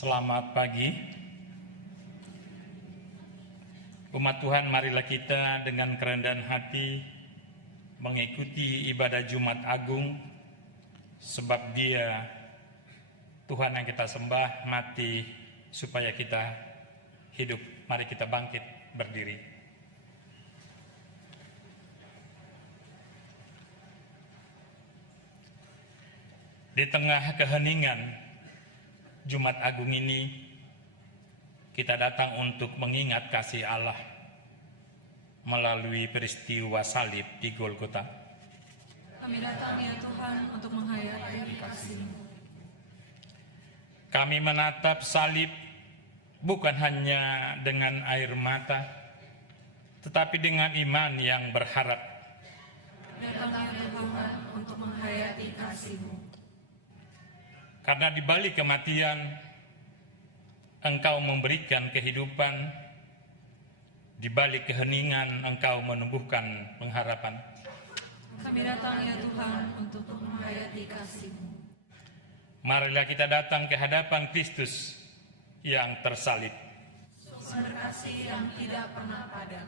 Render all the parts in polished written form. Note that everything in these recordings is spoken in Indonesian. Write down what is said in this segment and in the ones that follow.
Selamat pagi. Umat Tuhan, marilah kita dengan kerendahan hati mengikuti ibadah Jumat Agung, sebab Dia, Tuhan yang kita sembah, mati supaya kita hidup. Mari kita bangkit berdiri. Di tengah keheningan Jumat Agung ini, kita datang untuk mengingat kasih Allah melalui peristiwa salib di Golgota. Kami datang ya Tuhan untuk menghayati kasih-Mu. Kami menatap salib bukan hanya dengan air mata, tetapi dengan iman yang berharap. Datang ya Tuhan untuk menghayati kasih-Mu. Karena di balik kematian, Engkau memberikan kehidupan, di balik keheningan Engkau menumbuhkan pengharapan. Kami datang ya Tuhan untuk menghayati kasih-Mu. Marilah kita datang ke hadapan Kristus yang tersalib. Sumber kasih yang tidak pernah padam.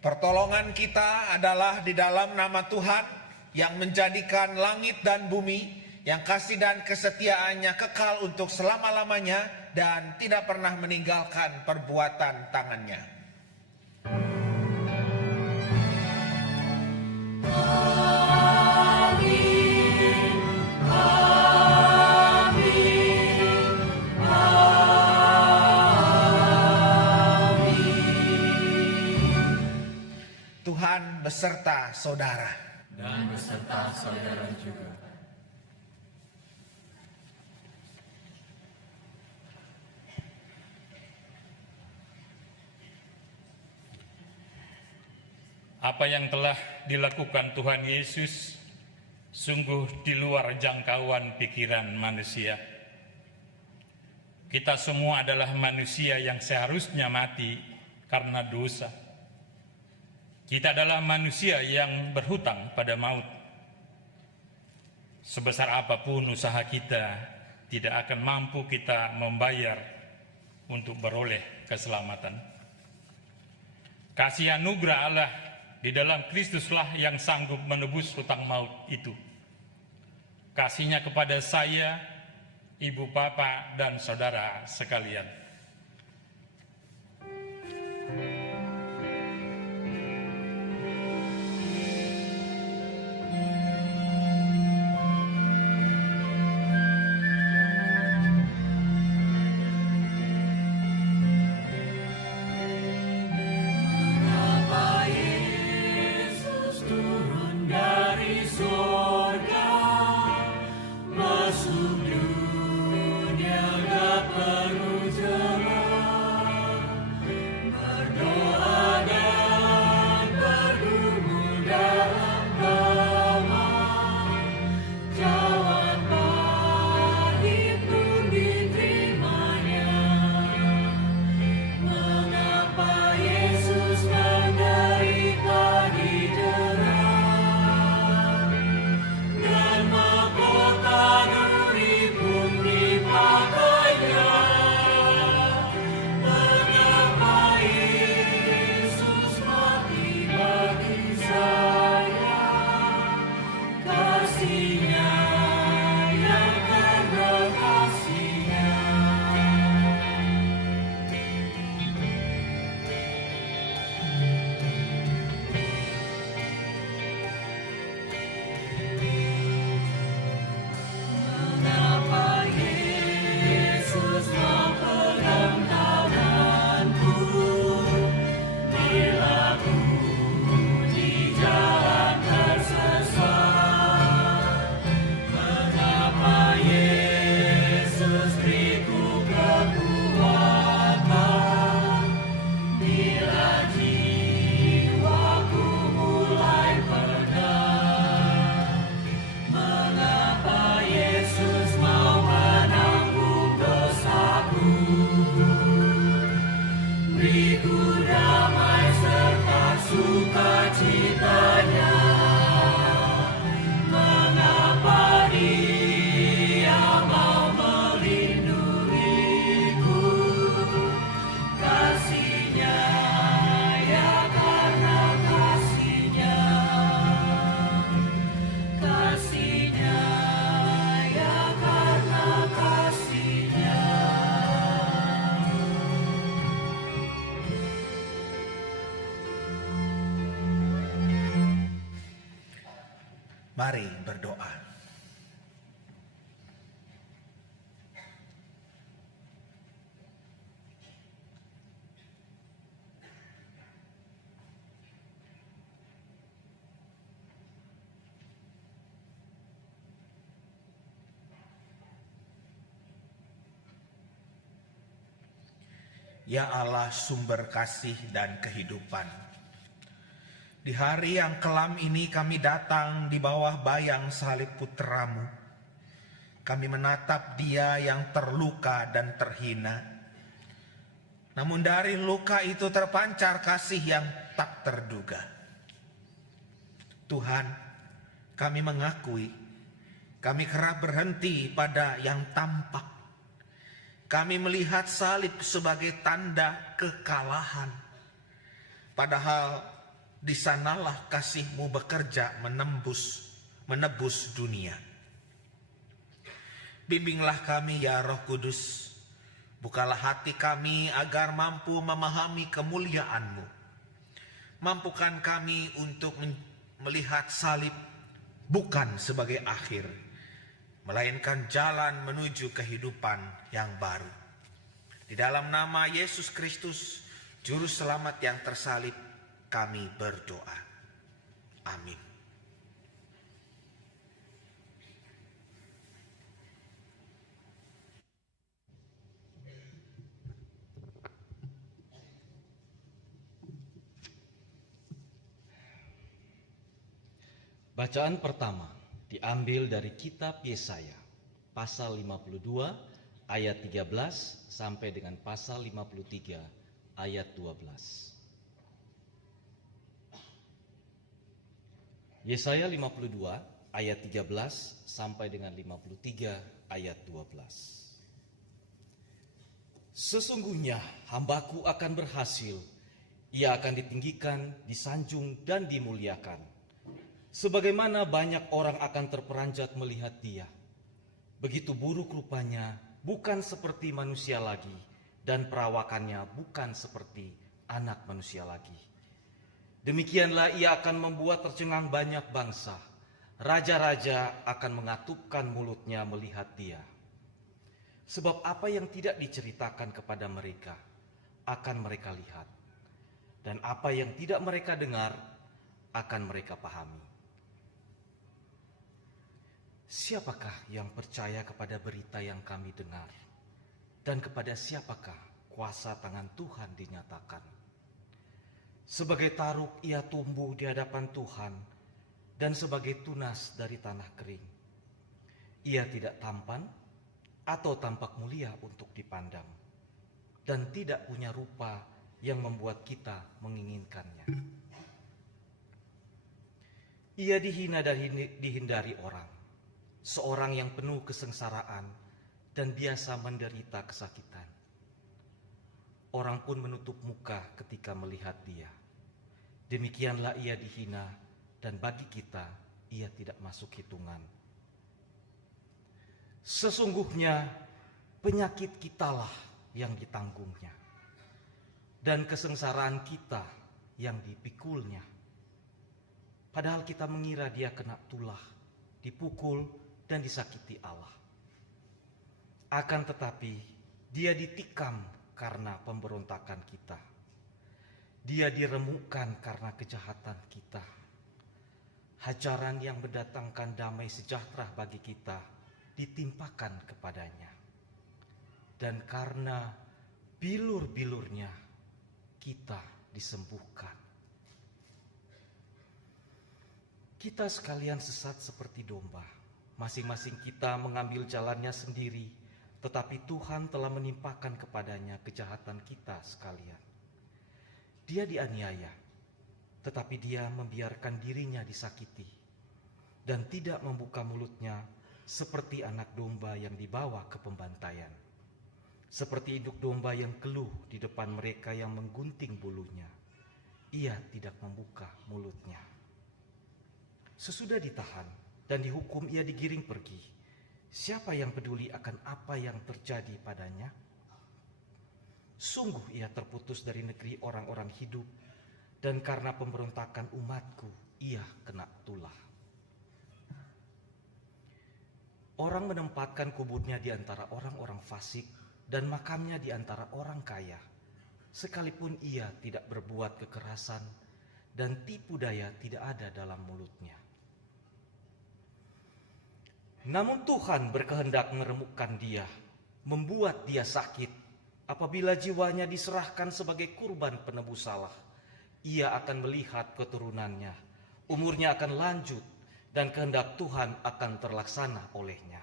Pertolongan kita adalah di dalam nama Tuhan yang menjadikan langit dan bumi, yang kasih dan kesetiaannya kekal untuk selama-lamanya dan tidak pernah meninggalkan perbuatan tangannya. Tuhan beserta saudara. Dan beserta saudara juga. Apa yang telah dilakukan Tuhan Yesus sungguh di luar jangkauan pikiran manusia. Kita semua adalah manusia yang seharusnya mati karena dosa. Kita adalah manusia yang berhutang pada maut. Sebesar apapun usaha kita, tidak akan mampu kita membayar untuk beroleh keselamatan. Kasih anugerah Allah di dalam Kristuslah yang sanggup menebus hutang maut itu. Kasihnya kepada saya, ibu, bapa, dan saudara sekalian. Mari berdoa. Ya Allah, sumber kasih dan kehidupan, di hari yang kelam ini kami datang di bawah bayang salib Putra-Mu. Kami menatap Dia yang terluka dan terhina. Namun dari luka itu terpancar kasih yang tak terduga. Tuhan, kami mengakui, kami kerap berhenti pada yang tampak. Kami melihat salib sebagai tanda kekalahan. Padahal di sanalah kasih-Mu bekerja menebus dunia. Bimbinglah kami ya Roh Kudus. Bukalah hati kami agar mampu memahami kemuliaan-Mu. Mampukan kami untuk melihat salib bukan sebagai akhir, melainkan jalan menuju kehidupan yang baru. Di dalam nama Yesus Kristus, Juru Selamat yang tersalib, kami berdoa. Amin. Bacaan pertama diambil dari kitab Yesaya, pasal 52 ayat 13 sampai dengan pasal 53 ayat 12. Yesaya 52 ayat 13 sampai dengan 53 ayat 12. Sesungguhnya hambaku akan berhasil, ia akan ditinggikan, disanjung dan dimuliakan. Sebagaimana banyak orang akan terperanjat melihat dia, begitu buruk rupanya, bukan seperti manusia lagi, dan perawakannya bukan seperti anak manusia lagi. Demikianlah ia akan membuat tercengang banyak bangsa. Raja-raja akan mengatupkan mulutnya melihat dia. Sebab apa yang tidak diceritakan kepada mereka akan mereka lihat, dan apa yang tidak mereka dengar akan mereka pahami. Siapakah yang percaya kepada berita yang kami dengar, dan kepada siapakah kuasa tangan Tuhan dinyatakan? Sebagai taruk ia tumbuh di hadapan Tuhan, dan sebagai tunas dari tanah kering. Ia tidak tampan atau tampak mulia untuk dipandang, dan tidak punya rupa yang membuat kita menginginkannya. Ia dihina dan dihindari orang, seorang yang penuh kesengsaraan dan biasa menderita kesakitan. Orang pun menutup muka ketika melihat dia. Demikianlah ia dihina, dan bagi kita ia tidak masuk hitungan. Sesungguhnya penyakit kitalah yang ditanggungnya, dan kesengsaraan kita yang dipikulnya. Padahal kita mengira dia kena tulah, dipukul dan disakiti Allah. Akan tetapi dia ditikam karena pemberontakan kita. Dia diremukkan karena kejahatan kita. Hajaran yang mendatangkan damai sejahtera bagi kita ditimpakan kepadanya, dan karena bilur-bilurnya kita disembuhkan. Kita sekalian sesat seperti domba, masing-masing kita mengambil jalannya sendiri, tetapi Tuhan telah menimpakan kepadanya kejahatan kita sekalian. Dia dianiaya, tetapi dia membiarkan dirinya disakiti, dan tidak membuka mulutnya seperti anak domba yang dibawa ke pembantaian, seperti induk domba yang keluh di depan mereka yang menggunting bulunya. Ia tidak membuka mulutnya. Sesudah ditahan dan dihukum, ia digiring pergi. Siapa yang peduli akan apa yang terjadi padanya? Sungguh ia terputus dari negeri orang-orang hidup, dan karena pemberontakan umatku, ia kena tulah. Orang menempatkan kuburnya di antara orang-orang fasik dan makamnya di antara orang kaya, sekalipun ia tidak berbuat kekerasan dan tipu daya tidak ada dalam mulutnya. Namun Tuhan berkehendak meremukkan dia, membuat dia sakit. Apabila jiwanya diserahkan sebagai kurban penebus salah, ia akan melihat keturunannya, umurnya akan lanjut, dan kehendak Tuhan akan terlaksana olehnya.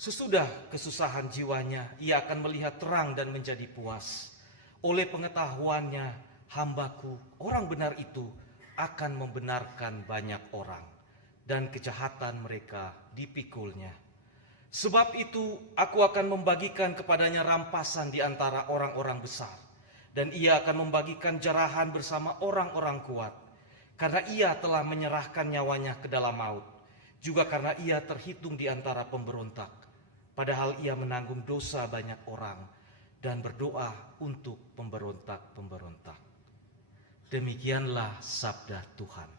Sesudah kesusahan jiwanya, ia akan melihat terang dan menjadi puas. Oleh pengetahuannya, hambaku, orang benar itu, akan membenarkan banyak orang, dan kejahatan mereka dipikulnya. Sebab itu aku akan membagikan kepadanya rampasan di antara orang-orang besar, dan ia akan membagikan jarahan bersama orang-orang kuat. Karena ia telah menyerahkan nyawanya ke dalam maut, juga karena ia terhitung di antara pemberontak, padahal ia menanggung dosa banyak orang dan berdoa untuk pemberontak-pemberontak. Demikianlah sabda Tuhan.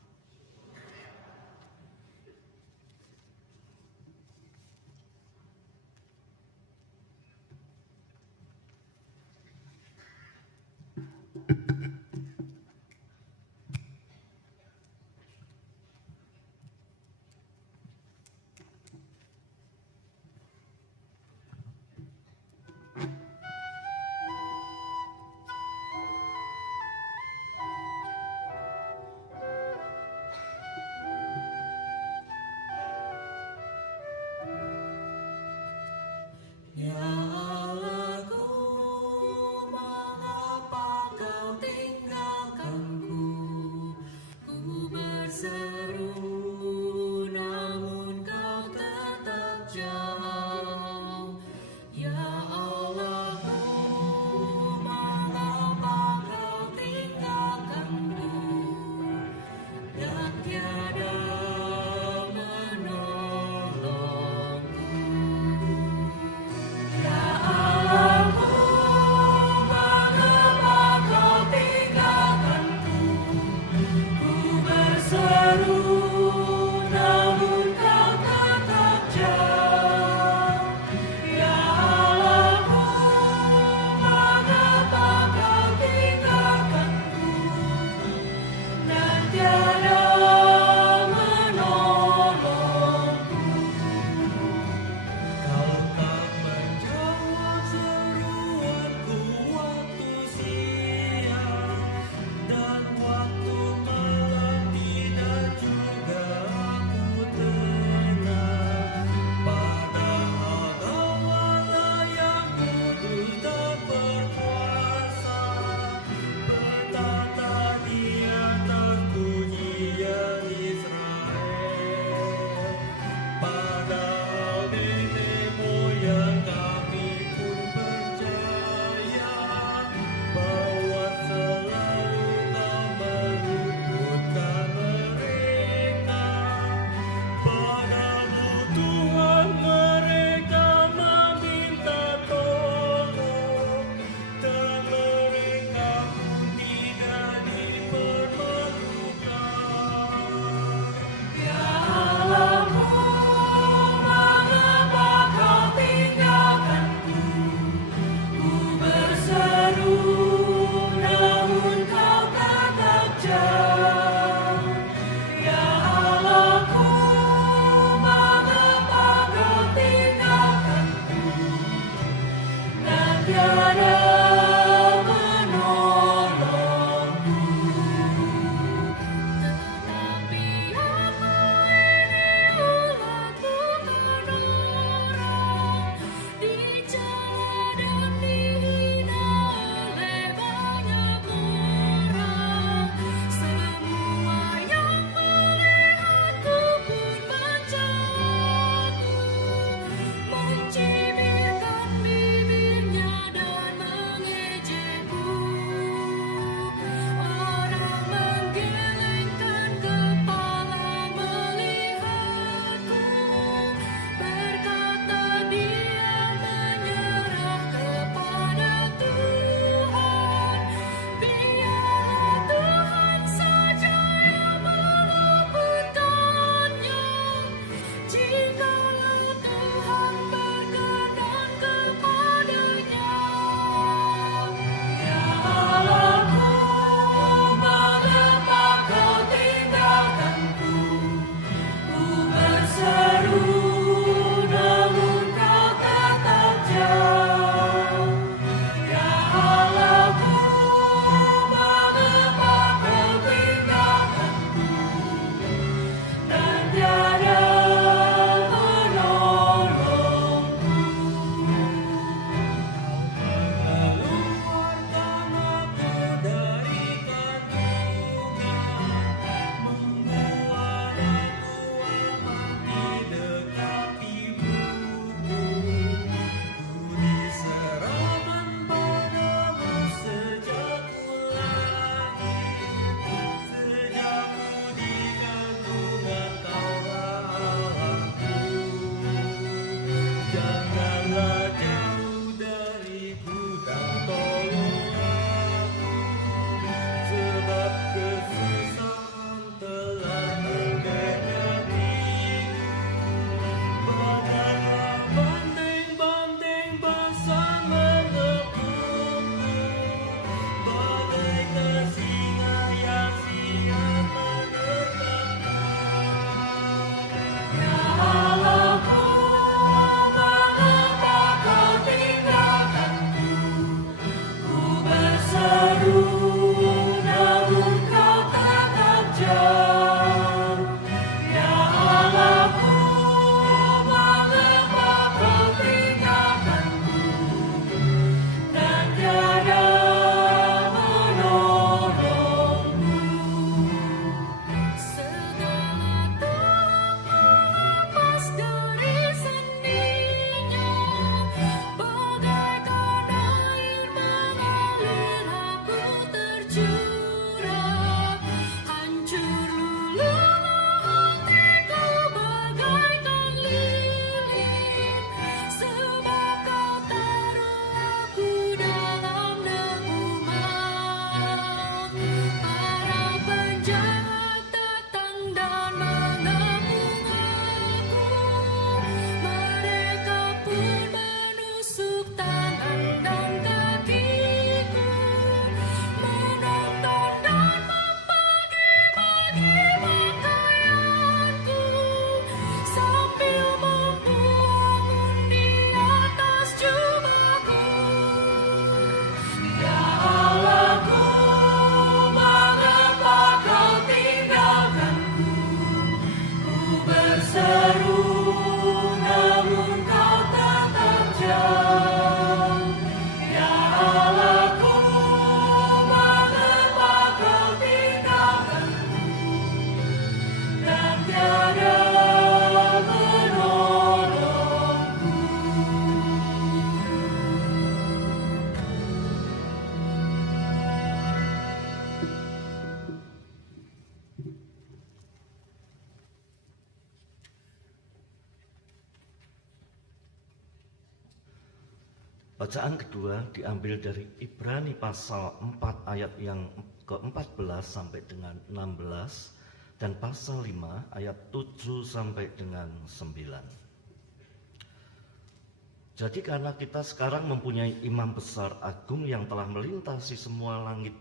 Bacaan kedua diambil dari Ibrani pasal 4 ayat yang ke-14 sampai dengan 16 dan pasal 5 ayat 7 sampai dengan 9. Jadi karena kita sekarang mempunyai imam besar agung yang telah melintasi semua langit,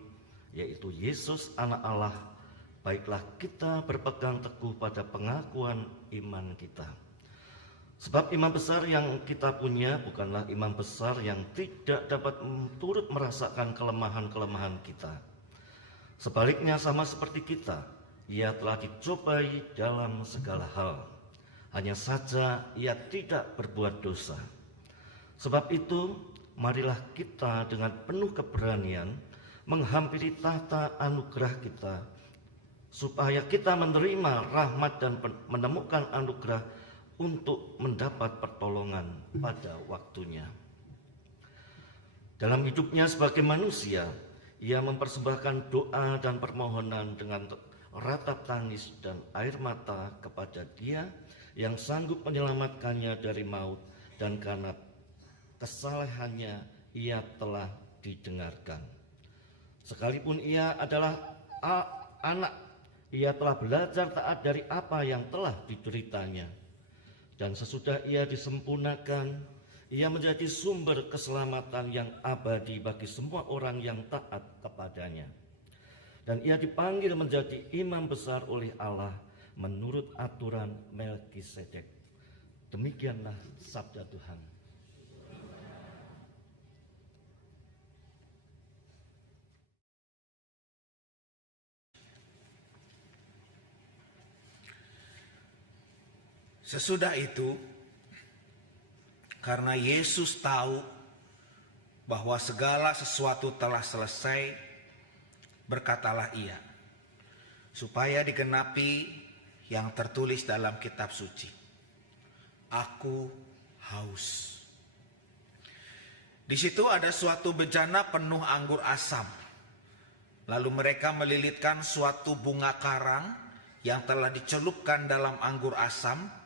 yaitu Yesus anak Allah, baiklah kita berpegang teguh pada pengakuan iman kita. Sebab imam besar yang kita punya bukanlah imam besar yang tidak dapat turut merasakan kelemahan-kelemahan kita. Sebaliknya sama seperti kita, ia telah dicobai dalam segala hal. Hanya saja ia tidak berbuat dosa. Sebab itu, marilah kita dengan penuh keberanian menghampiri tahta anugerah kita, supaya kita menerima rahmat dan menemukan anugerah untuk mendapat pertolongan pada waktunya. Dalam hidupnya sebagai manusia, ia mempersembahkan doa dan permohonan dengan ratap tangis dan air mata kepada Dia yang sanggup menyelamatkannya dari maut, dan karena kesalehannya ia telah didengarkan. Sekalipun ia adalah anak, ia telah belajar taat dari apa yang telah dideritanya. Dan sesudah ia disempurnakan, ia menjadi sumber keselamatan yang abadi bagi semua orang yang taat kepadanya. Dan ia dipanggil menjadi imam besar oleh Allah menurut aturan Melkisedek. Demikianlah sabda Tuhan. Sesudah itu, karena Yesus tahu bahwa segala sesuatu telah selesai, berkatalah ia, supaya digenapi yang tertulis dalam kitab suci, "Aku haus." Di situ ada suatu bejana penuh anggur asam. Lalu mereka melilitkan suatu bunga karang yang telah dicelupkan dalam anggur asam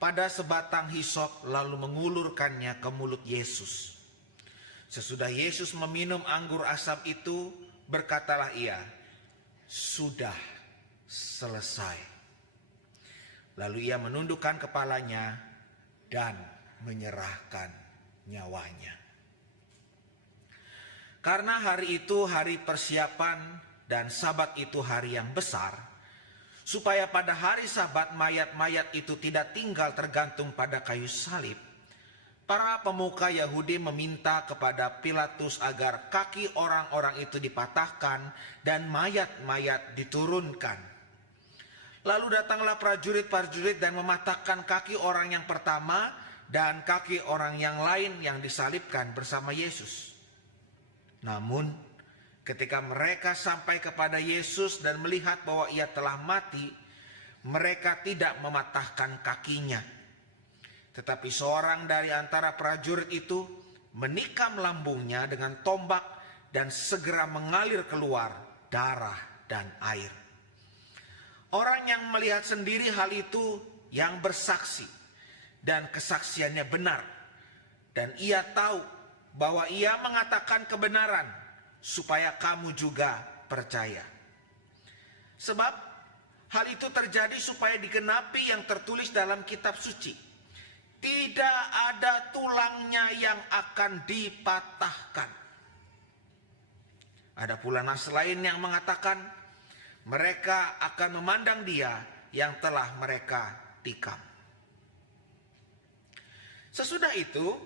pada sebatang hisop, lalu mengulurkannya ke mulut Yesus. Sesudah Yesus meminum anggur asam itu, berkatalah ia, "Sudah selesai." Lalu ia menundukkan kepalanya dan menyerahkan nyawanya. Karena hari itu hari persiapan dan Sabat itu hari yang besar, supaya pada hari Sabat mayat-mayat itu tidak tinggal tergantung pada kayu salib, para pemuka Yahudi meminta kepada Pilatus agar kaki orang-orang itu dipatahkan dan mayat-mayat diturunkan. Lalu datanglah prajurit-prajurit dan mematahkan kaki orang yang pertama dan kaki orang yang lain yang disalibkan bersama Yesus. Namun ketika mereka sampai kepada Yesus dan melihat bahwa ia telah mati, mereka tidak mematahkan kakinya. Tetapi seorang dari antara prajurit itu menikam lambungnya dengan tombak dan segera mengalir keluar darah dan air. Orang yang melihat sendiri hal itu yang bersaksi, dan kesaksiannya benar, dan ia tahu bahwa ia mengatakan kebenaran, supaya kamu juga percaya. Sebab hal itu terjadi supaya digenapi yang tertulis dalam kitab suci, "Tidak ada tulangnya yang akan dipatahkan." Ada pula nas lain yang mengatakan, mereka akan memandang Dia yang telah mereka tikam. Sesudah itu,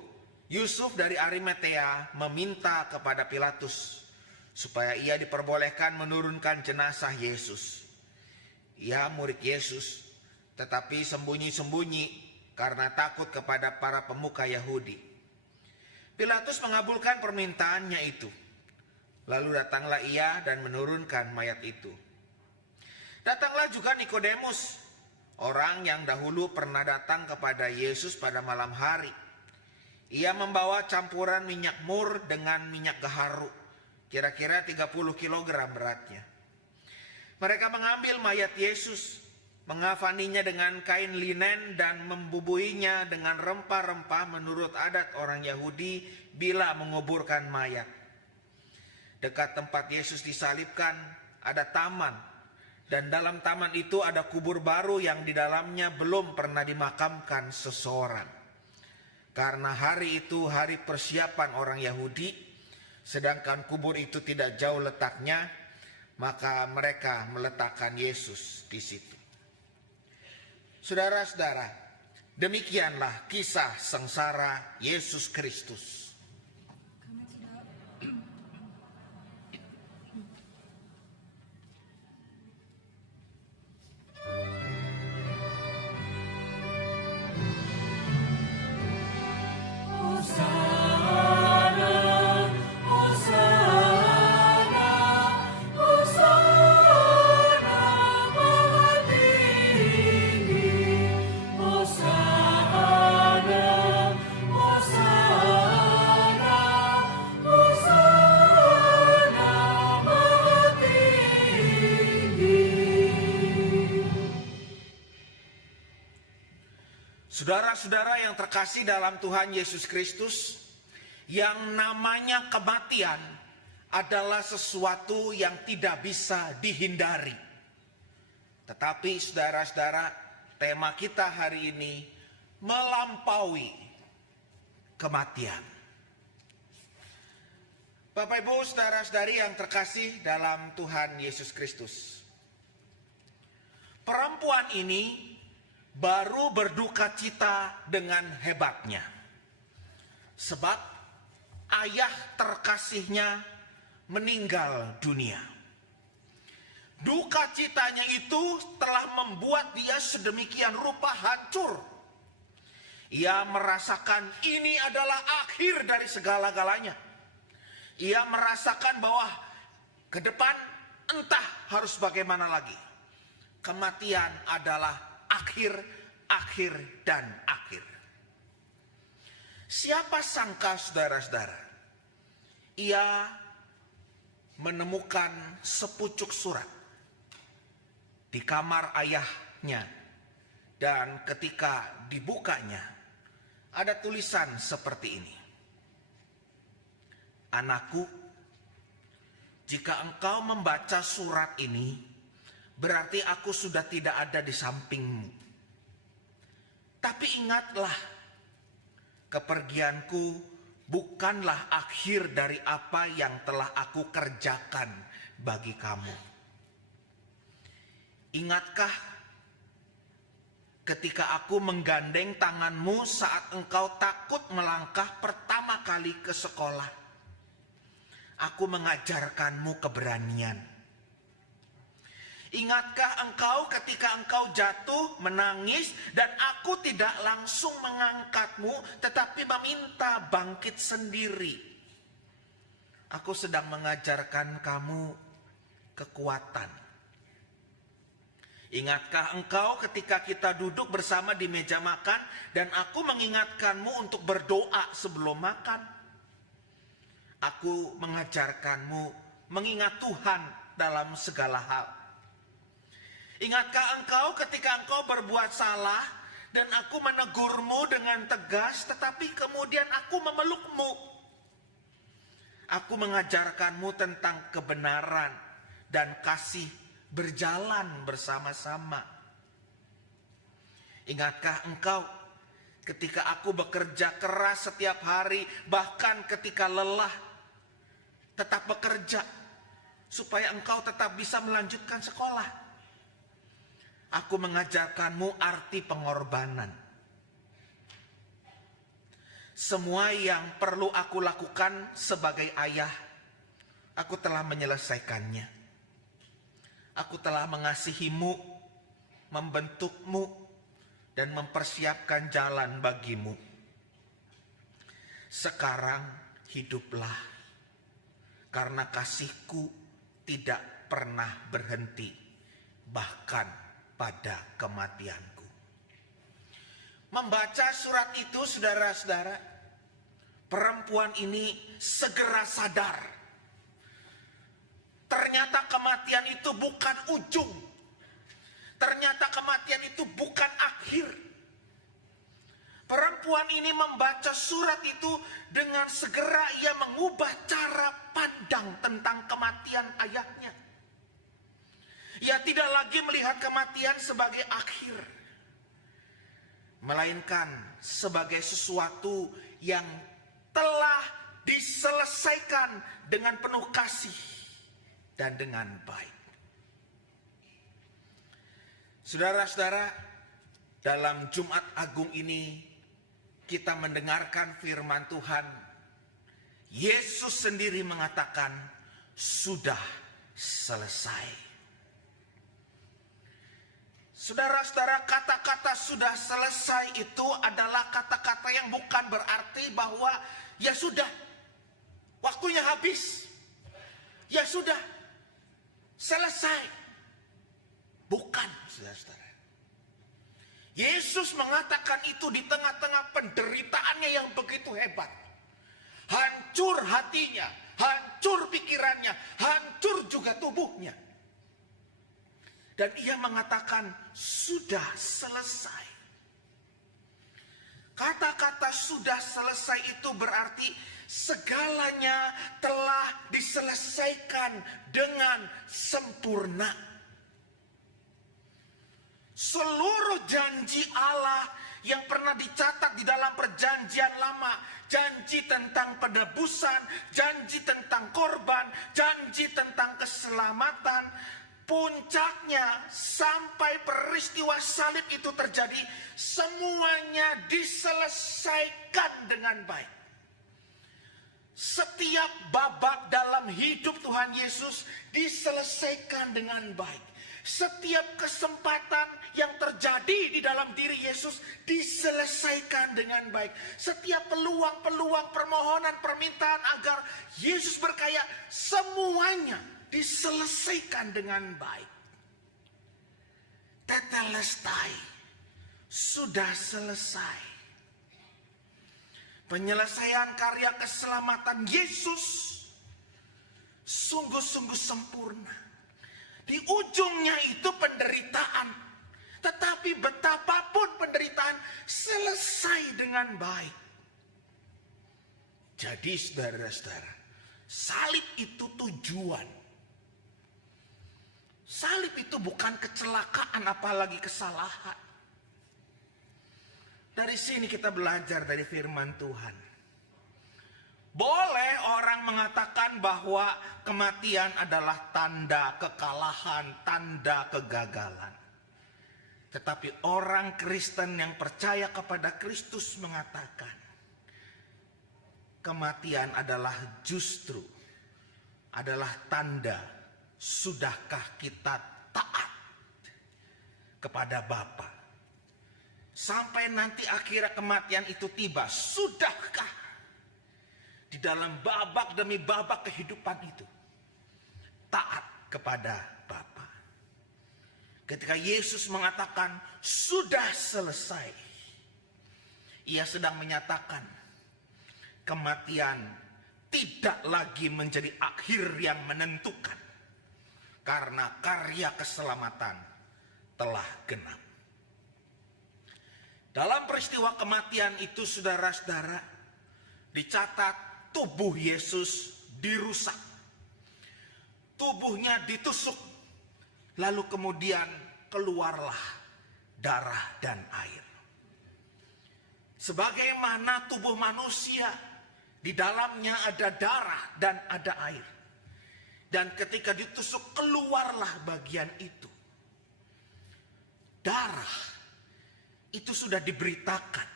Yusuf dari Arimatea meminta kepada Pilatus supaya ia diperbolehkan menurunkan jenazah Yesus. Ia murid Yesus, tetapi sembunyi-sembunyi karena takut kepada para pemuka Yahudi. Pilatus mengabulkan permintaannya itu. Lalu datanglah ia dan menurunkan mayat itu. Datanglah juga Nikodemus, orang yang dahulu pernah datang kepada Yesus pada malam hari. Ia membawa campuran minyak mur dengan minyak gaharu, kira-kira 30 kg beratnya. Mereka mengambil mayat Yesus, mengafaninya dengan kain linen dan membubuhinya dengan rempah-rempah menurut adat orang Yahudi bila menguburkan mayat. Dekat tempat Yesus disalibkan ada taman, dan dalam taman itu ada kubur baru yang di dalamnya belum pernah dimakamkan seseorang. Karena hari itu hari persiapan orang Yahudi, sedangkan kubur itu tidak jauh letaknya, maka mereka meletakkan Yesus di situ. Saudara-saudara, demikianlah kisah sengsara Yesus Kristus. Kami tidak Saudara-saudara yang terkasih dalam Tuhan Yesus Kristus, yang namanya kematian adalah sesuatu yang tidak bisa dihindari. Tetapi saudara-saudara, tema kita hari ini melampaui kematian. Bapak Ibu, saudara-saudari yang terkasih dalam Tuhan Yesus Kristus, perempuan ini baru berduka cita dengan hebatnya, sebab ayah terkasihnya meninggal dunia. Duka citanya itu telah membuat dia sedemikian rupa hancur. Ia merasakan ini adalah akhir dari segala-galanya. Ia merasakan bahwa ke depan entah harus bagaimana lagi. Kematian adalah akhir dan akhir. Siapa sangka saudara-saudara, ia menemukan sepucuk surat di kamar ayahnya, dan ketika dibukanya ada tulisan seperti ini: "Anakku, jika engkau membaca surat ini, berarti aku sudah tidak ada di sampingmu. Tapi ingatlah, kepergianku bukanlah akhir dari apa yang telah aku kerjakan bagi kamu. Ingatkah ketika aku menggandeng tanganmu saat engkau takut melangkah pertama kali ke sekolah? Aku mengajarkanmu keberanian. Ingatkah engkau ketika engkau jatuh menangis dan aku tidak langsung mengangkatmu tetapi meminta bangkit sendiri? Aku sedang mengajarkan kamu kekuatan. Ingatkah engkau ketika kita duduk bersama di meja makan dan aku mengingatkanmu untuk berdoa sebelum makan? Aku mengajarkanmu mengingat Tuhan dalam segala hal. Ingatkah engkau ketika engkau berbuat salah dan aku menegurmu dengan tegas, tetapi kemudian aku memelukmu? Aku mengajarkanmu tentang kebenaran dan kasih berjalan bersama-sama. Ingatkah engkau ketika aku bekerja keras setiap hari, bahkan ketika lelah, tetap bekerja supaya engkau tetap bisa melanjutkan sekolah? Aku mengajarkanmu arti pengorbanan. Semua yang perlu aku lakukan sebagai ayah, aku telah menyelesaikannya. Aku telah mengasihimu, membentukmu, dan mempersiapkan jalan bagimu. Sekarang hiduplah, karena kasihku tidak pernah berhenti, bahkan pada kematianku. Membaca surat itu, saudara-saudara, perempuan ini segera sadar. Ternyata kematian itu bukan ujung, ternyata kematian itu bukan akhir. Perempuan ini membaca surat itu dengan segera ia mengubah cara pandang tentang kematian ayahnya. Ia tidak lagi melihat kematian sebagai akhir, melainkan sebagai sesuatu yang telah diselesaikan dengan penuh kasih dan dengan baik. Saudara-saudara, dalam Jumat Agung ini kita mendengarkan firman Tuhan. Yesus sendiri mengatakan, sudah selesai. Saudara-saudara, kata-kata sudah selesai itu adalah kata-kata yang bukan berarti bahwa ya sudah, waktunya habis, ya sudah, selesai. Bukan, saudara-saudara. Yesus mengatakan itu di tengah-tengah penderitaannya yang begitu hebat. Hancur hatinya, hancur pikirannya, hancur juga tubuhnya. Dan ia mengatakan sudah selesai. Kata-kata sudah selesai itu berarti segalanya telah diselesaikan dengan sempurna. Seluruh janji Allah yang pernah dicatat di dalam perjanjian lama, janji tentang penebusan, janji tentang korban, janji tentang keselamatan, puncaknya sampai peristiwa salib itu terjadi, semuanya diselesaikan dengan baik. Setiap babak dalam hidup Tuhan Yesus diselesaikan dengan baik. Setiap kesempatan yang terjadi di dalam diri Yesus diselesaikan dengan baik. Setiap peluang-peluang, permohonan, permintaan agar Yesus berkaya, semuanya diselesaikan dengan baik. Tetelestai, sudah selesai. Penyelesaian karya keselamatan Yesus sungguh-sungguh sempurna. Di ujungnya itu penderitaan, tetapi betapapun penderitaan selesai dengan baik. Jadi saudara-saudara, salib itu tujuan. Salib itu bukan kecelakaan apalagi kesalahan. Dari sini kita belajar dari firman Tuhan. Boleh orang mengatakan bahwa kematian adalah tanda kekalahan, tanda kegagalan. Tetapi orang Kristen yang percaya kepada Kristus mengatakan, kematian adalah justru adalah tanda sudahkah kita taat kepada Bapa. Sampai nanti akhirnya kematian itu tiba, sudahkah di dalam babak demi babak kehidupan itu taat kepada Bapa. Ketika Yesus mengatakan sudah selesai, ia sedang menyatakan kematian tidak lagi menjadi akhir yang menentukan, karena karya keselamatan telah genap. Dalam peristiwa kematian itu, saudara-saudara, dicatat tubuh Yesus dirusak. Tubuhnya ditusuk. Lalu kemudian keluarlah darah dan air. Sebagaimana tubuh manusia, di dalamnya ada darah dan ada air. Dan ketika ditusuk, keluarlah bagian itu. Darah itu sudah diberitakan,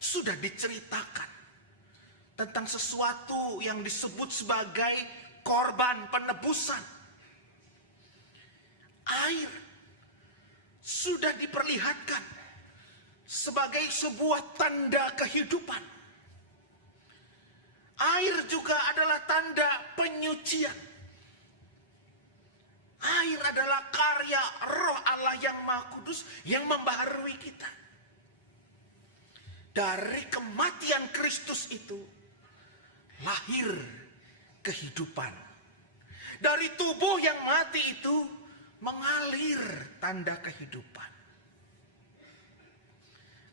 sudah diceritakan tentang sesuatu yang disebut sebagai korban penebusan. Air sudah diperlihatkan sebagai sebuah tanda kehidupan. Air juga adalah tanda penyucian. Air adalah karya Roh Allah yang Maha Kudus yang membaharui kita. Dari kematian Kristus itu lahir kehidupan. Dari tubuh yang mati itu mengalir tanda kehidupan.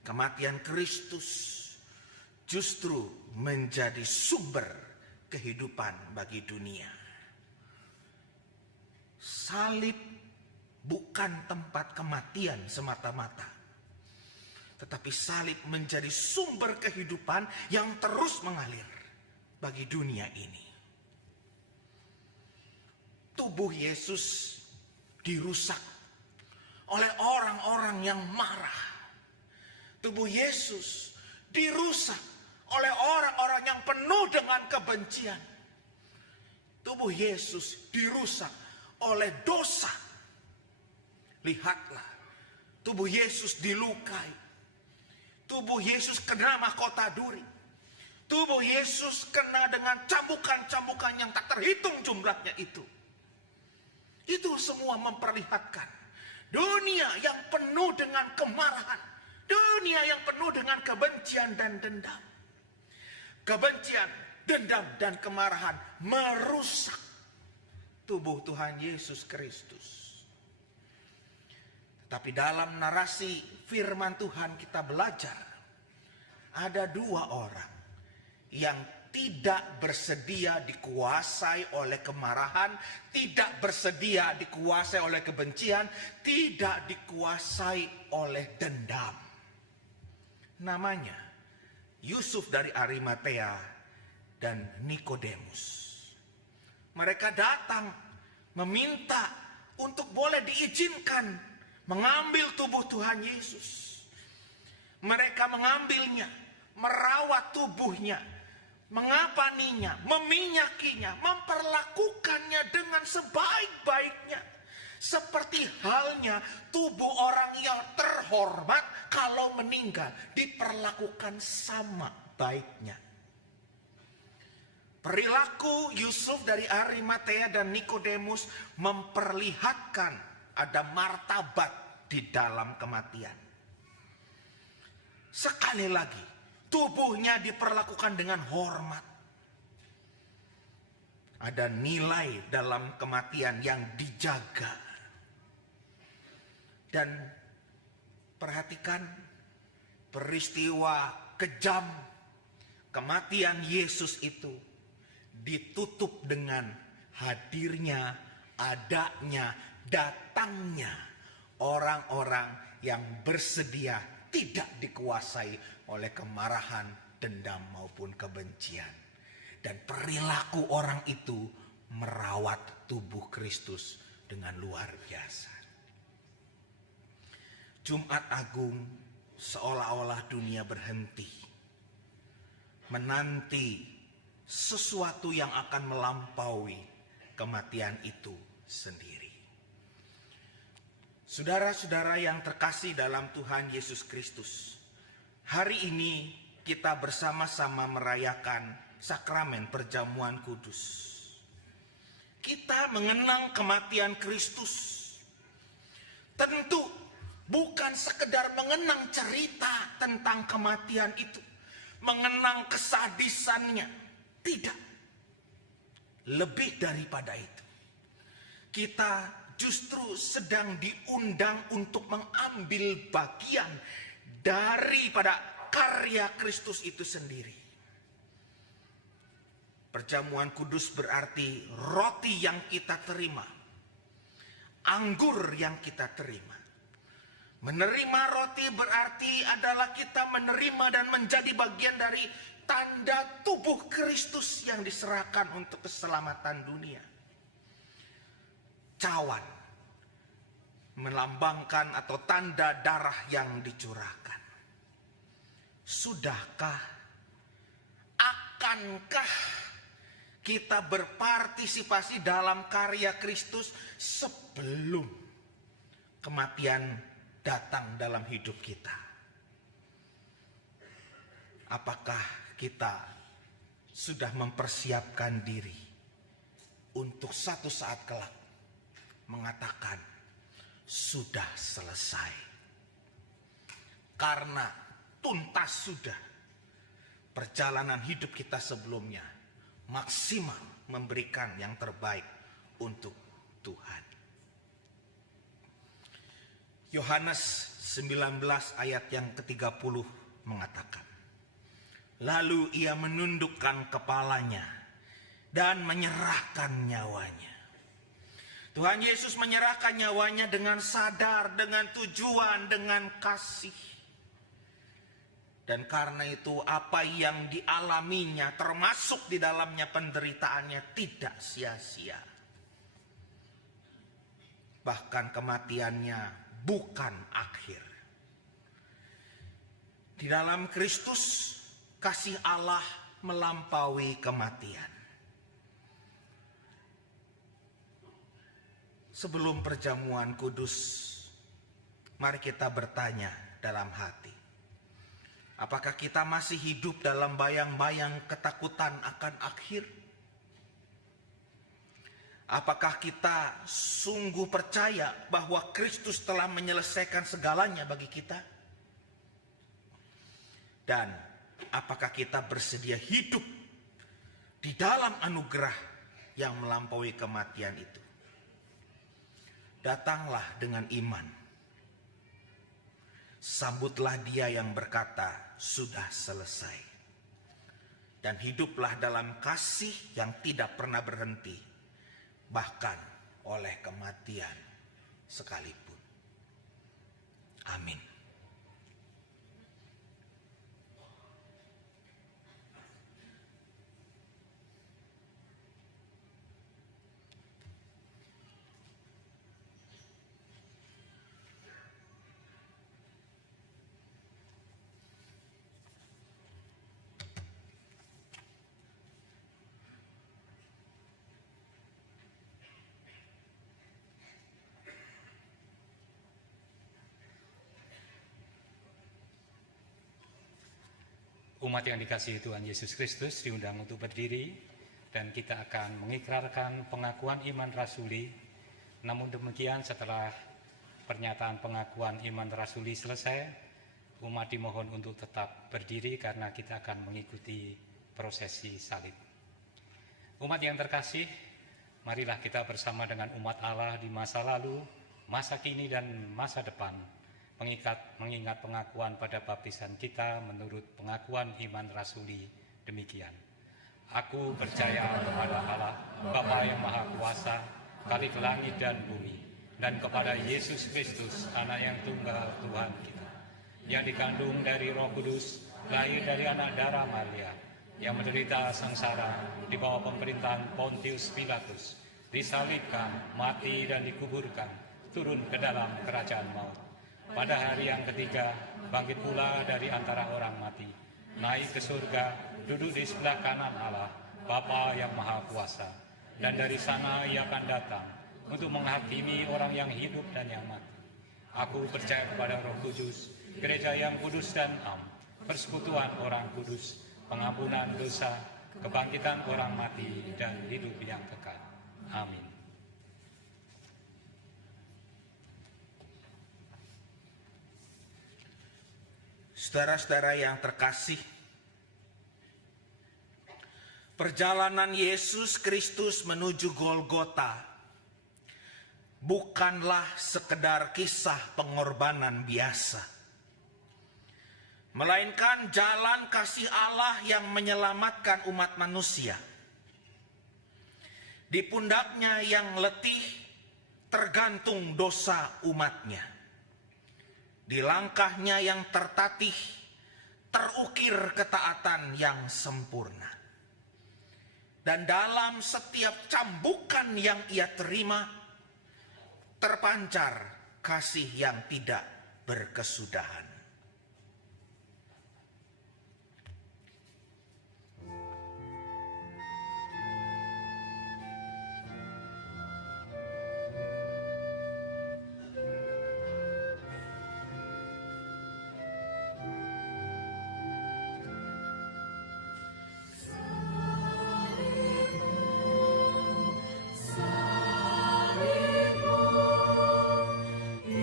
Kematian Kristus justru menjadi sumber kehidupan bagi dunia. Salib bukan tempat kematian semata-mata, tetapi salib menjadi sumber kehidupan yang terus mengalir bagi dunia ini. Tubuh Yesus dirusak oleh orang-orang yang marah. Tubuh Yesus dirusak oleh orang-orang yang penuh dengan kebencian. Tubuh Yesus dirusak oleh dosa. Lihatlah, tubuh Yesus dilukai. Tubuh Yesus kena mahkota duri. Tubuh Yesus kena dengan cambukan-cambukan yang tak terhitung jumlahnya itu. Itu semua memperlihatkan dunia yang penuh dengan kemarahan, dunia yang penuh dengan kebencian dan dendam. Kebencian, dendam, dan kemarahan merusak tubuh Tuhan Yesus Kristus. Tapi dalam narasi firman Tuhan kita belajar, ada dua orang yang tidak bersedia dikuasai oleh kemarahan, tidak bersedia dikuasai oleh kebencian, tidak dikuasai oleh dendam. Namanya Yusuf dari Arimatea dan Nikodemus. Mereka datang meminta untuk boleh diizinkan mengambil tubuh Tuhan Yesus. Mereka mengambilnya, merawat tubuhnya, mengapaninya, meminyakinya, memperlakukannya dengan sebaik-baiknya. Seperti halnya tubuh orang yang terhormat kalau meninggal diperlakukan sama baiknya. Perilaku Yusuf dari Arimatea dan Nikodemus memperlihatkan ada martabat di dalam kematian. Sekali lagi, tubuhnya diperlakukan dengan hormat. Ada nilai dalam kematian yang dijaga. Dan perhatikan peristiwa kejam kematian Yesus itu ditutup dengan hadirnya, adanya, datangnya orang-orang yang bersedia tidak dikuasai oleh kemarahan, dendam maupun kebencian. Dan perilaku orang itu merawat tubuh Kristus dengan luar biasa. Jumat Agung seolah-olah dunia berhenti menanti sesuatu yang akan melampaui kematian itu sendiri. Saudara-saudara yang terkasih dalam Tuhan Yesus Kristus, hari ini kita bersama-sama merayakan sakramen perjamuan kudus. Kita mengenang kematian Kristus. Tentu bukan sekedar mengenang cerita tentang kematian itu, mengenang kesadisannya. Tidak. Lebih daripada itu, kita justru sedang diundang untuk mengambil bagian daripada karya Kristus itu sendiri. Perjamuan kudus berarti roti yang kita terima, anggur yang kita terima. Menerima roti berarti adalah kita menerima dan menjadi bagian dari tanda tubuh Kristus yang diserahkan untuk keselamatan dunia. Cawan melambangkan atau tanda darah yang dicurahkan. Sudahkah, akankah kita berpartisipasi dalam karya Kristus sebelum kematian datang dalam hidup kita? Apakah kita sudah mempersiapkan diri untuk satu saat kelak mengatakan sudah selesai? Karena tuntas sudah perjalanan hidup kita sebelumnya, maksimal memberikan yang terbaik untuk Tuhan. Yohanes 19 ayat yang ke-30 mengatakan, lalu ia menundukkan kepalanya dan menyerahkan nyawanya. Tuhan Yesus menyerahkan nyawanya dengan sadar, dengan tujuan, dengan kasih. Dan karena itu apa yang dialaminya, termasuk di dalamnya penderitaannya, tidak sia-sia. Bahkan kematiannya bukan akhir. Di dalam Kristus, kasih Allah melampaui kematian. Sebelum perjamuan kudus, mari kita bertanya dalam hati. Apakah kita masih hidup dalam bayang-bayang ketakutan akan akhir? Apakah kita sungguh percaya bahwa Kristus telah menyelesaikan segalanya bagi kita? Dan apakah kita bersedia hidup di dalam anugerah yang melampaui kematian itu? Datanglah dengan iman. Sambutlah Dia yang berkata, sudah selesai. Dan hiduplah dalam kasih yang tidak pernah berhenti, bahkan oleh kematian sekalipun. Amin. Umat yang dikasihi Tuhan Yesus Kristus diundang untuk berdiri dan kita akan mengikrarkan pengakuan iman rasuli. Namun demikian setelah pernyataan pengakuan iman rasuli selesai, umat dimohon untuk tetap berdiri karena kita akan mengikuti prosesi salib. Umat yang terkasih, marilah kita bersama dengan umat Allah di masa lalu, masa kini dan masa depan mengingat pengakuan pada baptisan kita menurut pengakuan iman rasuli demikian. Aku percaya kepada Allah, Bapa yang Maha Kuasa, Khalik langit dan bumi, dan kepada Yesus Kristus, Anak yang tunggal Tuhan kita, yang dikandung dari Roh Kudus, lahir dari anak darah Maria, yang menderita sengsara di bawah pemerintahan Pontius Pilatus, disalibkan, mati dan dikuburkan, turun ke dalam kerajaan maut. Pada hari yang ketiga, bangkit pula dari antara orang mati, naik ke surga, duduk di sebelah kanan Allah, Bapa yang Maha Kuasa. Dan dari sana Ia akan datang untuk menghakimi orang yang hidup dan yang mati. Aku percaya kepada Roh Kudus, gereja yang kudus dan am, persekutuan orang kudus, pengampunan dosa, kebangkitan orang mati, dan hidup yang kekal. Amin. Saudara-saudara yang terkasih, perjalanan Yesus Kristus menuju Golgota bukanlah sekedar kisah pengorbanan biasa, melainkan jalan kasih Allah yang menyelamatkan umat manusia. Di pundaknya yang letih tergantung dosa umatnya. Di langkahnya yang tertatih terukir ketaatan yang sempurna. Dan dalam setiap cambukan yang Ia terima terpancar kasih yang tidak berkesudahan.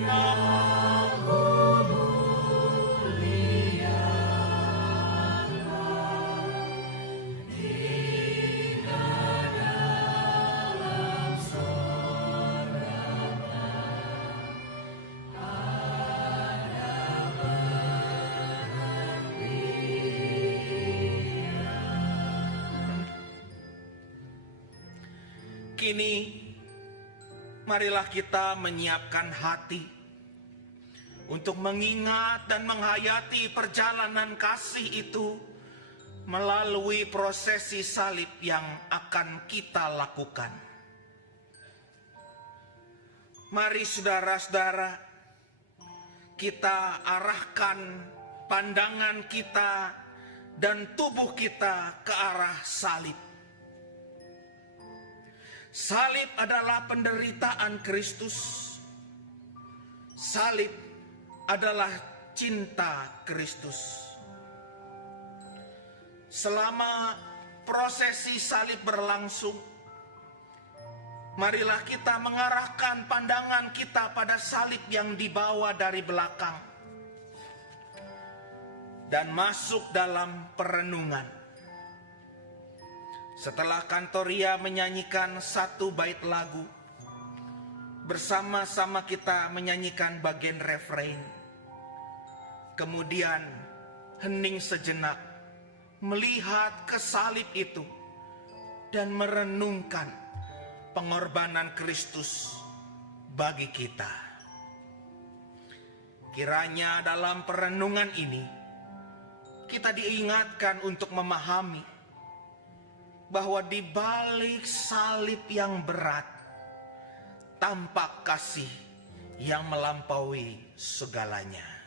Yang kudus ini, marilah kita menyiapkan hati untuk mengingat dan menghayati perjalanan kasih itu melalui prosesi salib yang akan kita lakukan. Mari saudara-saudara, kita arahkan pandangan kita dan tubuh kita ke arah salib. Salib adalah penderitaan Kristus. Salib adalah cinta Kristus. Selama prosesi salib berlangsung, marilah kita mengarahkan pandangan kita pada salib yang dibawa dari belakang dan masuk dalam perenungan. Setelah Kantoria menyanyikan satu bait lagu, bersama-sama kita menyanyikan bagian refrain. Kemudian hening sejenak, melihat ke salib itu dan merenungkan pengorbanan Kristus bagi kita. Kiranya dalam perenungan ini kita diingatkan untuk memahami bahwa di balik salib yang berat tampak kasih yang melampaui segalanya.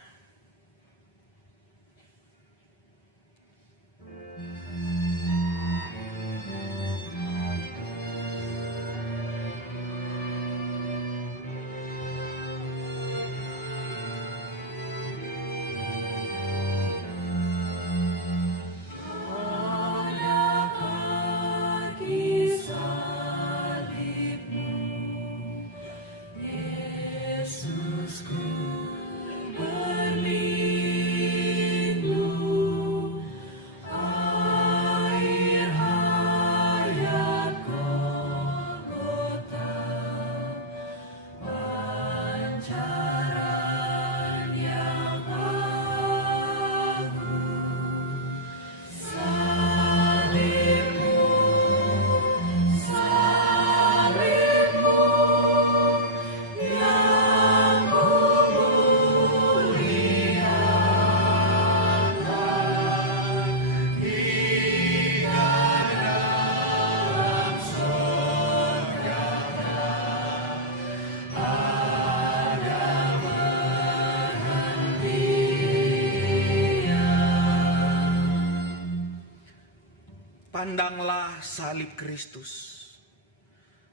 Pandanglah salib Kristus,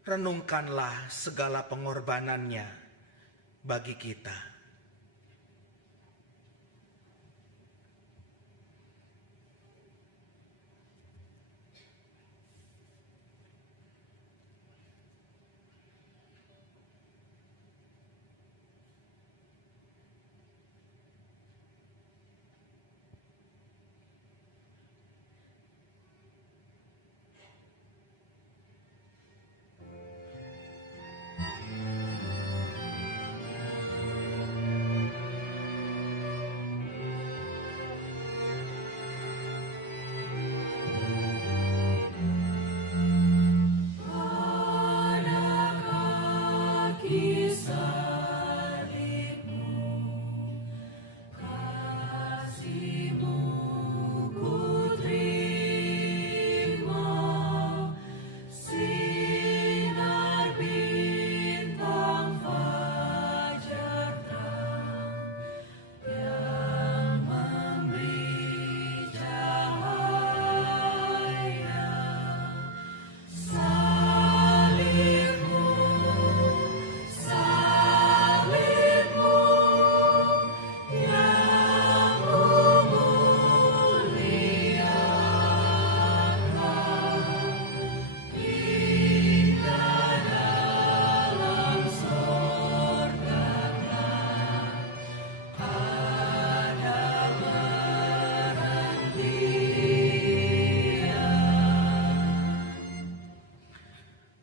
renungkanlah segala pengorbanannya bagi kita.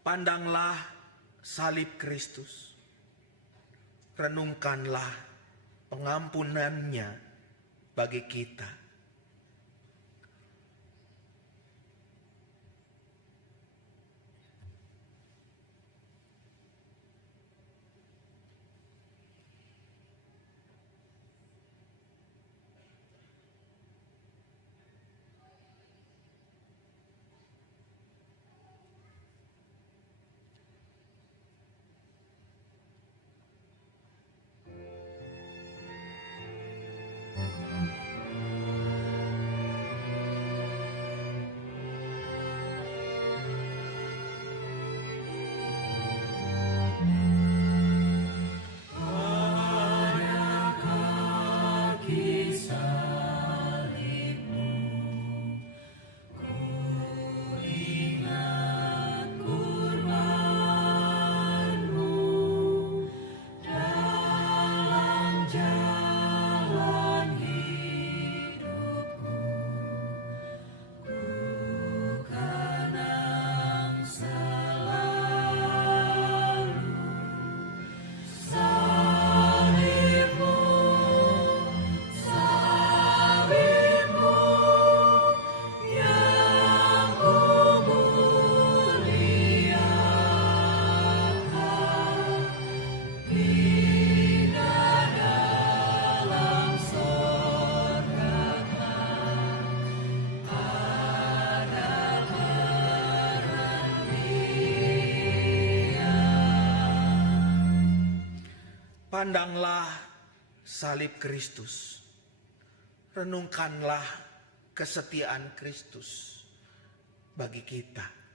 Pandanglah salib Kristus, renungkanlah pengampunannya bagi kita. Pandanglah salib Kristus. Renungkanlah kesetiaan Kristus bagi kita.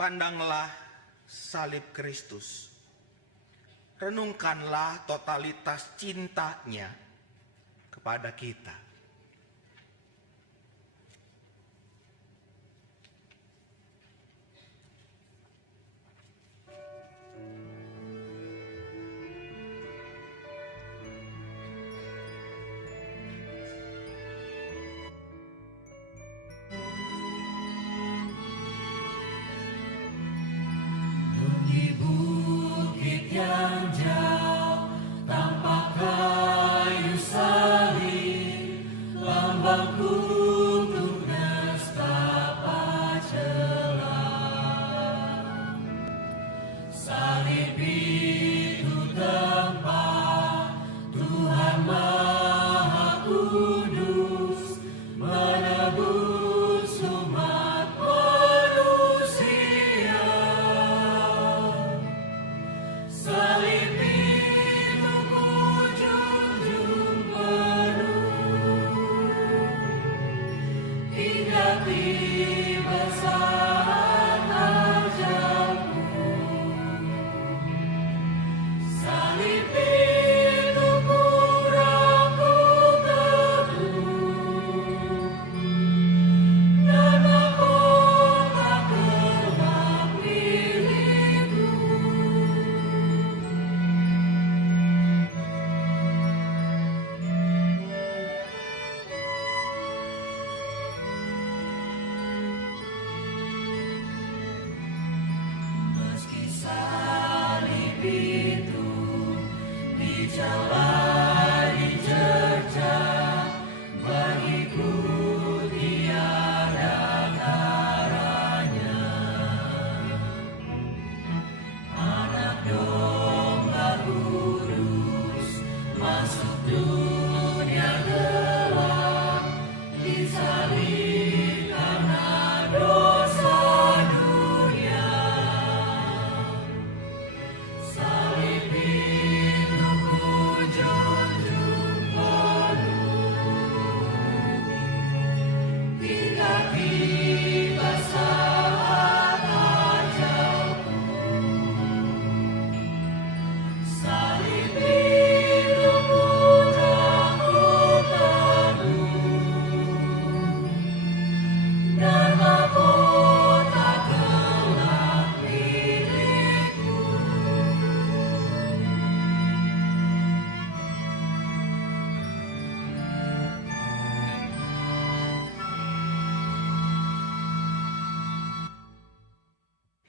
Pandanglah salib Kristus. Renungkanlah totalitas cintanya kepada kita.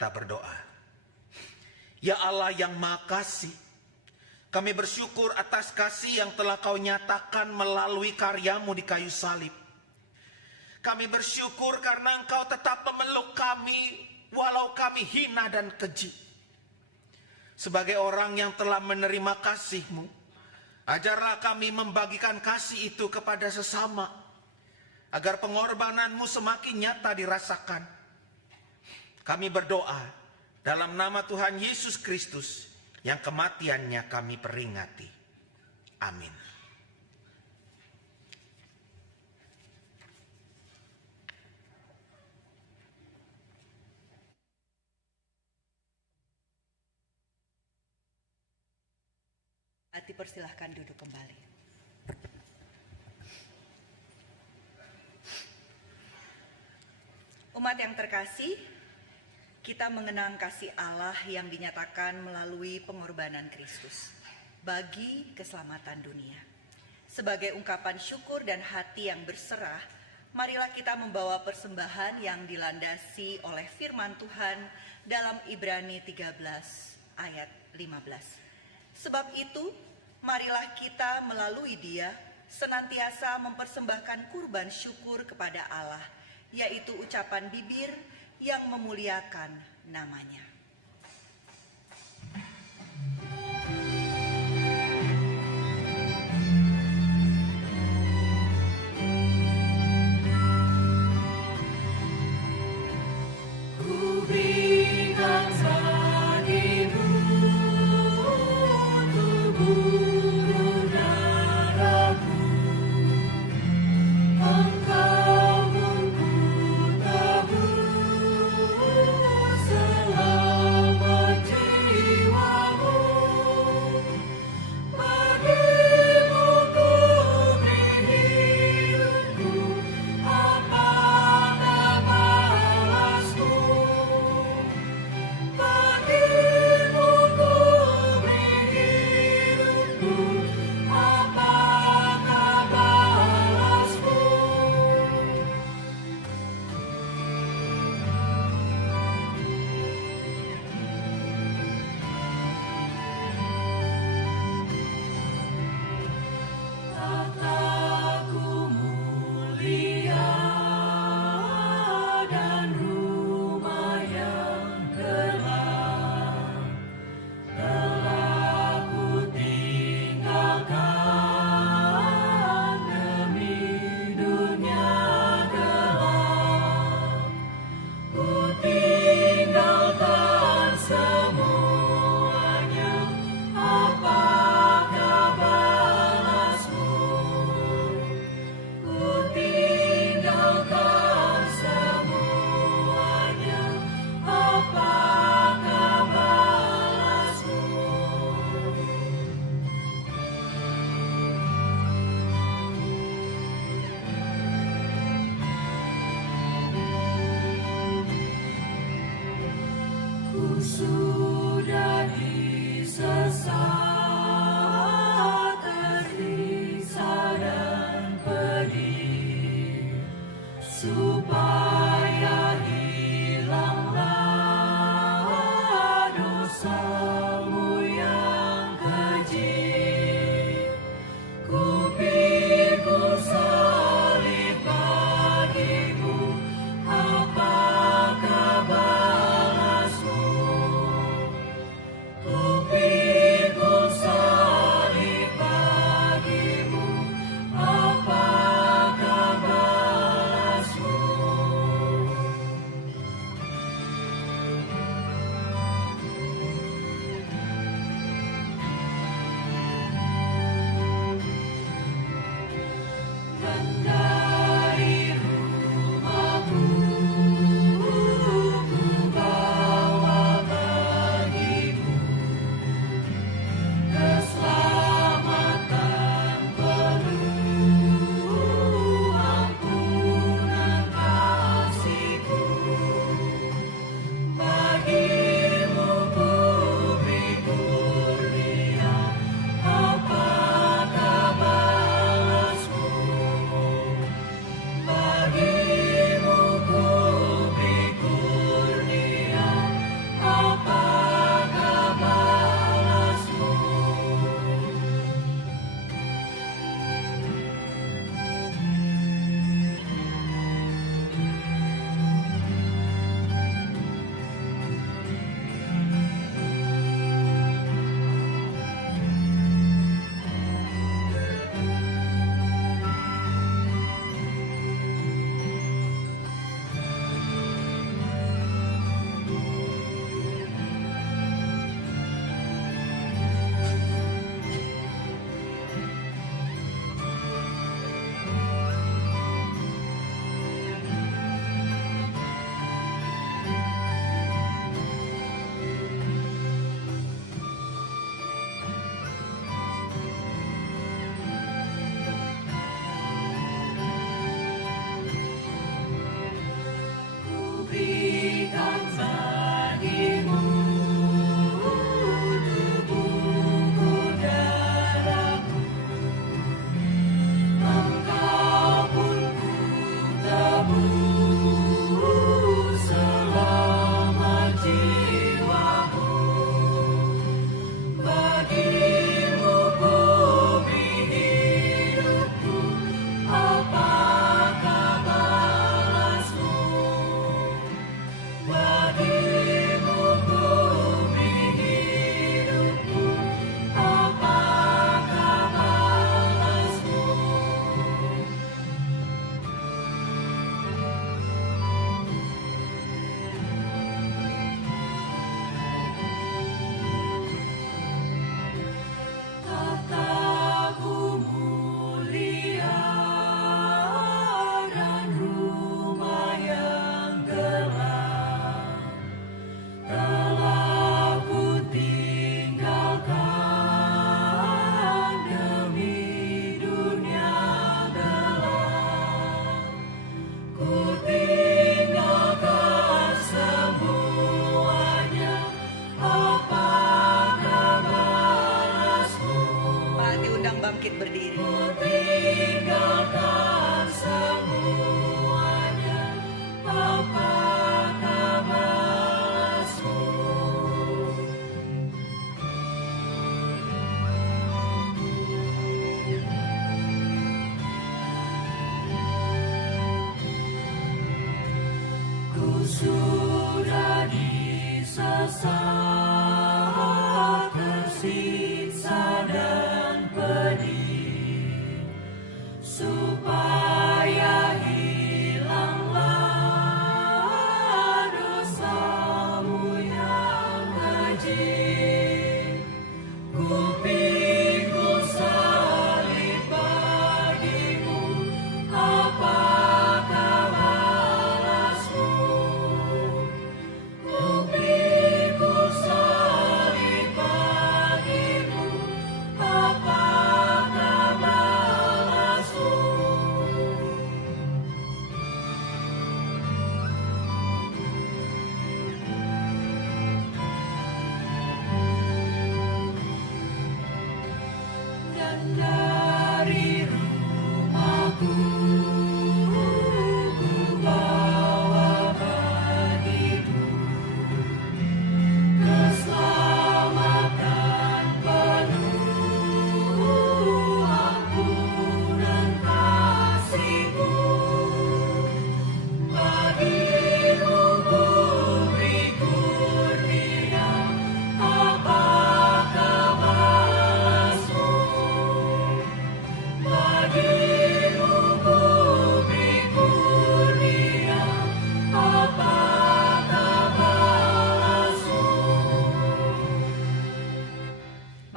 Kita berdoa. Ya Allah yang Maha Kasih, kami bersyukur atas kasih yang telah Kau nyatakan melalui karyamu di kayu salib. Kami bersyukur karena Engkau tetap memeluk kami walau kami hina dan keji. Sebagai orang yang telah menerima kasih-Mu, ajarlah kami membagikan kasih itu kepada sesama, agar pengorbanan-Mu semakin nyata dirasakan. Kami berdoa dalam nama Tuhan Yesus Kristus yang kematiannya kami peringati. Amin. Dipersilahkan duduk kembali. Umat yang terkasih, kita mengenang kasih Allah yang dinyatakan melalui pengorbanan Kristus bagi keselamatan dunia. Sebagai ungkapan syukur dan hati yang berserah, marilah kita membawa persembahan yang dilandasi oleh firman Tuhan dalam Ibrani 13 ayat 15. Sebab itu, marilah kita melalui Dia senantiasa mempersembahkan kurban syukur kepada Allah, yaitu ucapan bibir yang memuliakan nama-Nya.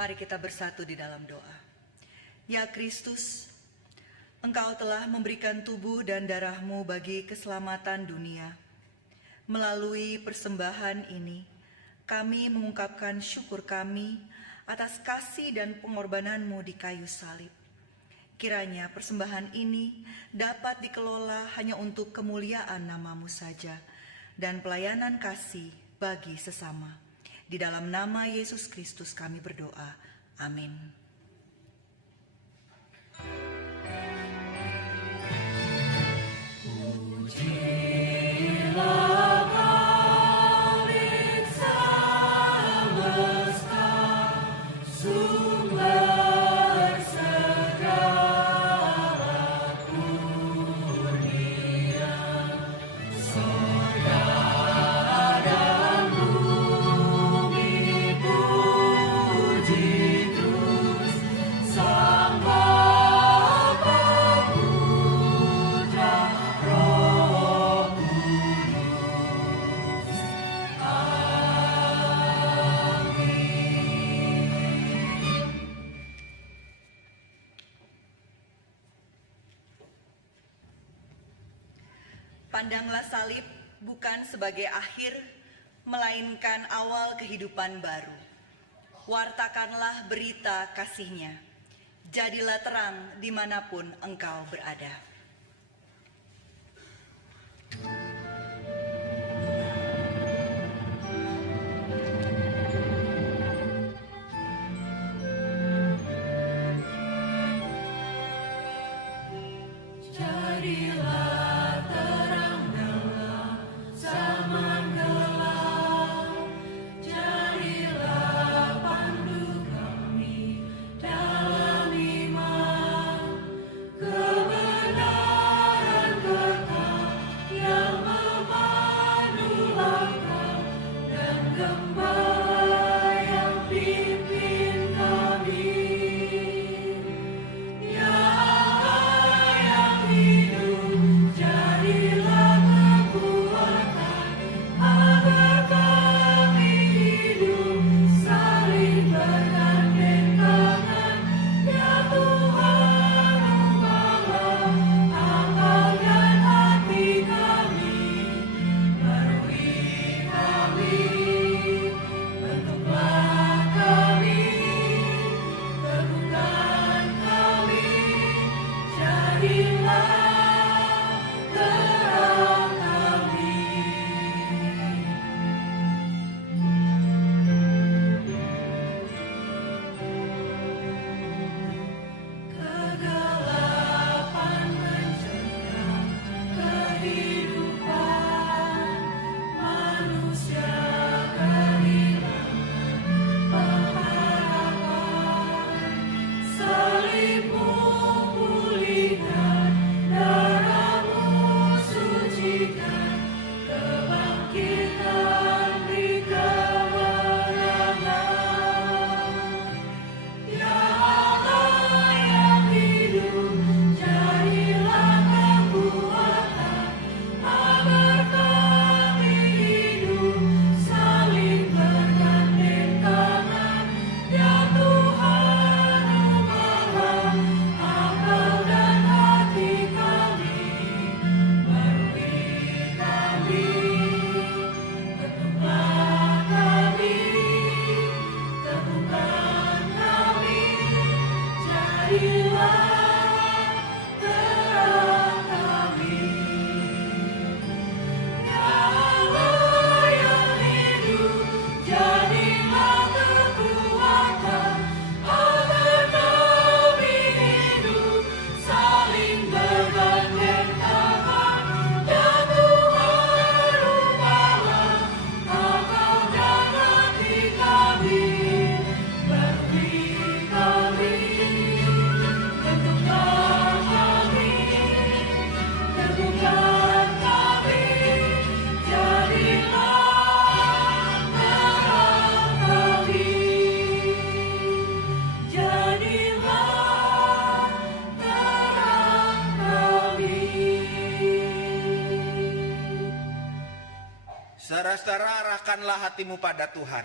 Mari kita bersatu di dalam doa. Ya Kristus, Engkau telah memberikan tubuh dan darah-Mu bagi keselamatan dunia. Melalui persembahan ini, kami mengungkapkan syukur kami atas kasih dan pengorbanan-Mu di kayu salib. Kiranya persembahan ini dapat dikelola hanya untuk kemuliaan nama-Mu saja dan pelayanan kasih bagi sesama. Di dalam nama Yesus Kristus kami berdoa. Amin. Pandanglah salib bukan sebagai akhir, melainkan awal kehidupan baru. Wartakanlah berita kasih-Nya. Jadilah terang dimanapun engkau berada. Saudara-saudara, arahkanlah hatimu pada Tuhan.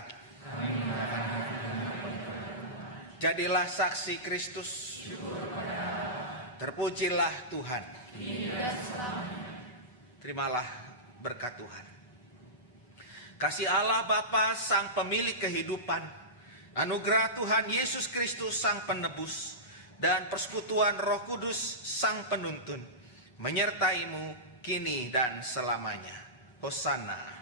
Jadilah saksi Kristus. Terpujilah Tuhan. Terimalah berkat Tuhan. Kasih Allah Bapa Sang Pemilik kehidupan, anugerah Tuhan Yesus Kristus Sang Penebus, dan persekutuan Roh Kudus Sang Penuntun menyertaimu kini dan selamanya. Hosana.